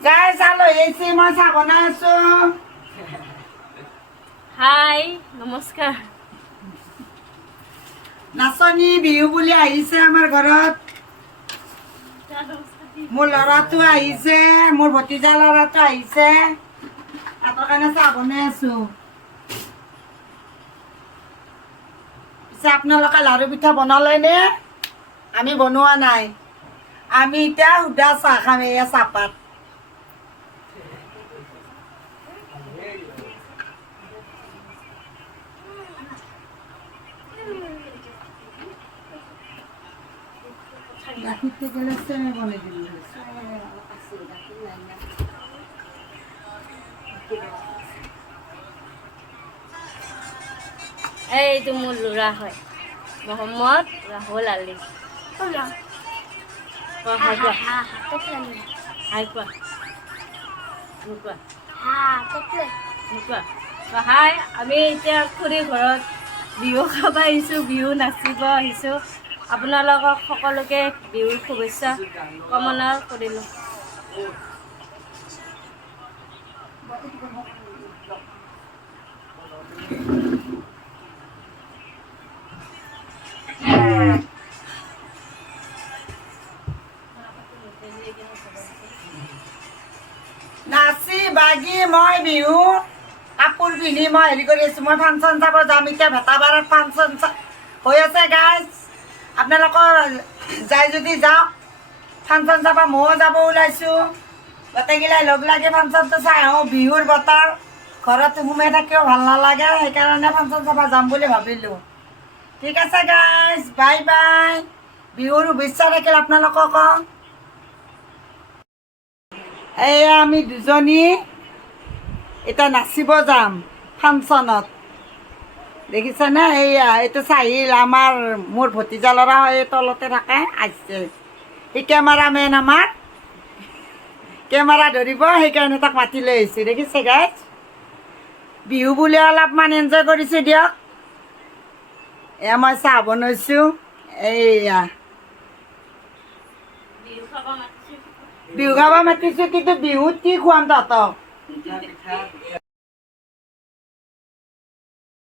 গাইছ আলহী আহিছে মই চাহ বনাই আছো। হাই নমস্কাৰ। নাচনী বিহু বুলি আহিছে আমাৰ ঘৰত। মোৰ ল'ৰাটো আহিছে, মোৰ ভতিজা ল'ৰাটো আহিছে। তাতৰ কাৰণে চাহ বনাই আছো। পিছে আপোনালোকে লাৰু পিঠা বনালে নে? আমি বনোৱা নাই। আমি এতিয়া সুদা চাহ খাম, এয়া চাহপাত। গাখীৰ থাকিলে চেনে বনাই দিলো। এইটো মোৰ ল'ৰা হয়, মহম্মদ ৰাহুল আলী। হাই কোৱা, হাই কোৱা, হাই। আমি এতিয়া খুৰীৰ ঘৰত বিহু খাব আহিছোঁ, বিহু নাচিব আহিছোঁ। আপোনালোকক সকলোকে বিহুৰ শুভেচ্ছা কামনা কৰিলোঁ। নাচি বাগি মই বিহু কাপোৰ পিন্ধি মই হেৰি কৰি আছো। মই ফাংচন চাব যাম এতিয়া। ভেটাবাৰত ফাংচন হৈ আছে গাইজ। আপোনালোকৰ যাই যদি যাওক ফাংচন চাব। ময়ো যাব ওলাইছোঁ। গোটেইগিলাই লগ লাগি ফাংচনটো চাই আহোঁ। বিহুৰ বতৰ, ঘৰত সোমাই থাকিও ভাল নালাগে, সেইকাৰণে ফাংচন চাব যাম বুলি ভাবিলোঁ। ঠিক আছে গাইজ, বাই বাই। বিহুৰ শুভেচ্ছা থাকিল আপোনালোকক। এয়া আমি দুজনী এতিয়া নাচিব যাম ফাংচনত। দেখিছেনে? এইয়া এইটো চাহিল, আমাৰ মোৰ ভতিজা ল'ৰা হয়, তলতে থাকে, আহিছে। সি কেমেৰামেন আমাৰ, কেমেৰা ধৰিব, সেইকাৰণে তাক মাতি লৈ আহিছোঁ। দেখিছে গাইজ? বিহু বুলি অলপমান এনজয় কৰিছোঁ দিয়ক। এয়া মই চাহ বনাইছোঁ। এইয়া বিহু খাব মাতিছোঁ, কিন্তু বিহুত কি খুৱাম তহঁতক?